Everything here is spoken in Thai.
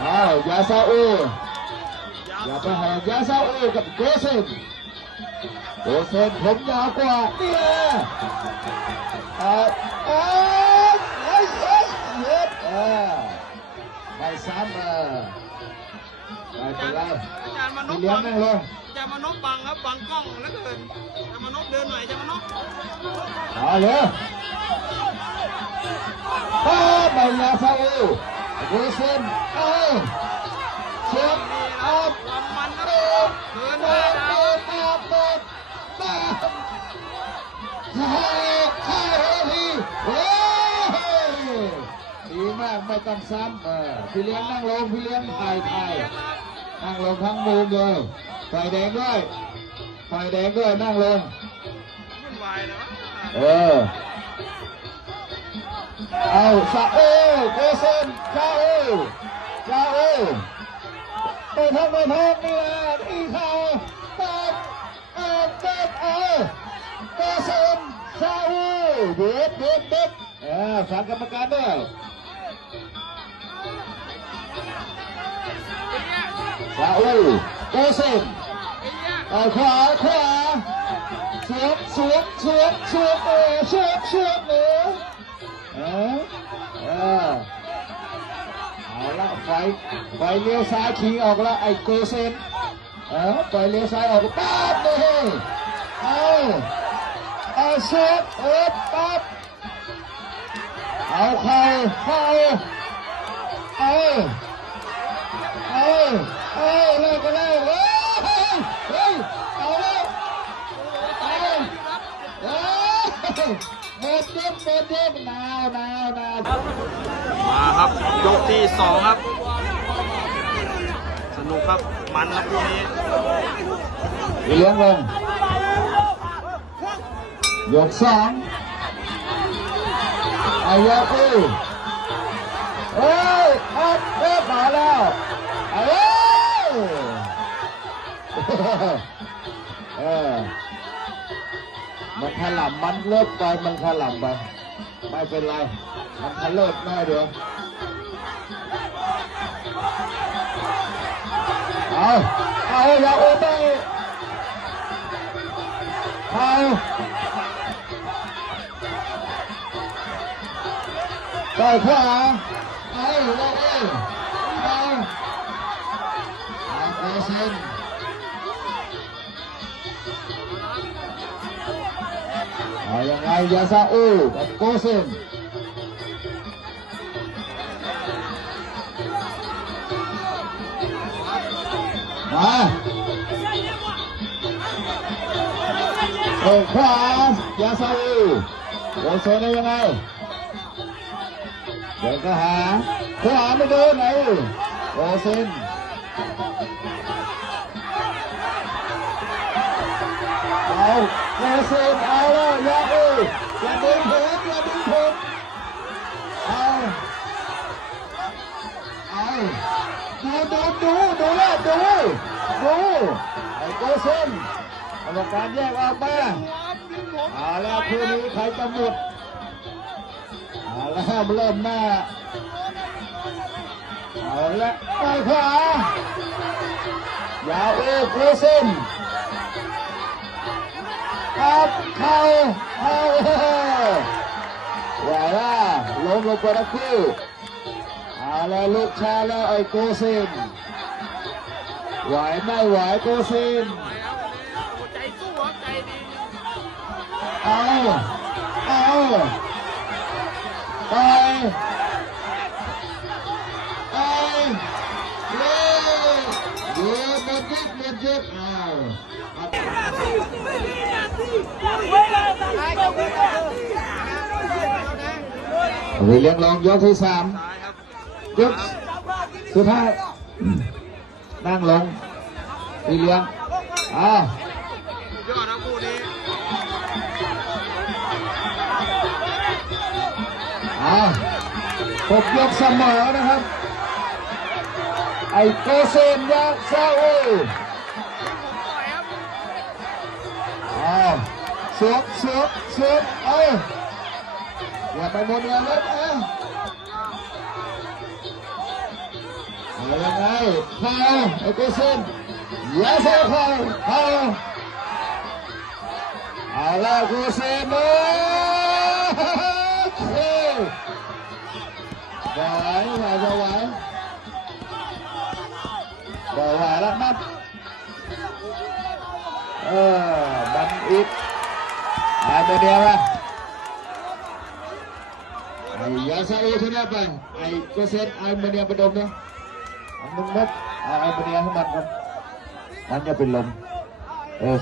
งนี่แหละนี่เขาตัดเอาตัดเอาโกเซนซาโอเ ด็ดเด็ดเด็ดเออฟังกรรมการด้วยซาโอโกเซนไอ้เนี่ยเอาขวาขวาสวมสวมสวมสวมเออ Âu, xạ kosen, cô sơn, cha ô, cha ô. Đi là đi sao, tết, ơn, tết, ơ. Cô sơn, cha ô, biết, biết, biết. À, phản cảm ơn đâu. Cha ô, cô sơn. Ờ, Ở khóa, khóa. Xuống, xuống, xuống, xuống, xuống, xuống, xuống. ละไฟไฟเลี้ยวซ้ายขี่ออกแล้วไอ้โกเซนเออไฟเลี้ยวซ้ายออกปั๊บเลยเอาเอาสวมเออปั๊บเอาเข่าเข่าเอาเอาเอาเลิกกันแล้วเฮ้ยเฮ้ยเอาแล้วตายแล้วครับเอ้ยหมดยกหมดนาวนาวนาวมาครับยกที่สองครับ นุกครับ มันครับคู่นี้เลี้ยงลงยกสองอายาปูเอ้ยครับเริ่มมาแล้วเอ้ยเออมันถล่ำมันเลิกไป มันถล่ำไป ไม่เป็นไร มันทะเลิกแม่เดี๋ยว Ờ, ờ, dạ, ô tê. Ờ. Rồi, khóa hả? Ờ, ô tê. Ờ. Ờ, ô xin. Rồi, ngay, dạ, sao, ô, cô xin. à. khóa ra sao đi rồi số đây ยัง nào rồi có hả có hả mới đưa này rồi xin đâu rồi xin alo ra ra đi ดูดูดูดูแลดูดูไอ้โกเซนกรรมการแยกออกมาเอาแล้วคืนนี้ใครจะหมดเอาแล้วเริ่มหน้าเอาละไปขวายาวเอโคเส้นครับเข้าเข้าไหวล่ะล้มลงไปนะคู่เอ แล้วลูกชาแล้วไอ้โกเส้นไหวไม่ไหวโกเส้นใจสู้ครับใจดีเอาเอาไปไปเลยเดี๋ยวหมดยุคหมดยุคเอาเอาไปเลียงลองยกที่สามซ้า ยครับยกสุดท้ายนั่งลงตีเลี้ยงอ้าวยอดทั้งคู่นี้อ้าวหกยกเสมอนะครับ ไอโกเซนยาซาอูอ้าวสวมสวมสวมเอ้ยอย่าไปหมดเงินเลยเอ้ย เอายังไงพาไอโกเซนยาซาพาพาเอาละโกเซนเอ้ย ไหวไหวจะไหวบ่ไหวแล้วนับเออบันอีกหายไปเดียวละไอ้ยาซาอุชนะไป Ang nung nat, ay biniyahan man. Hanya film. Eh,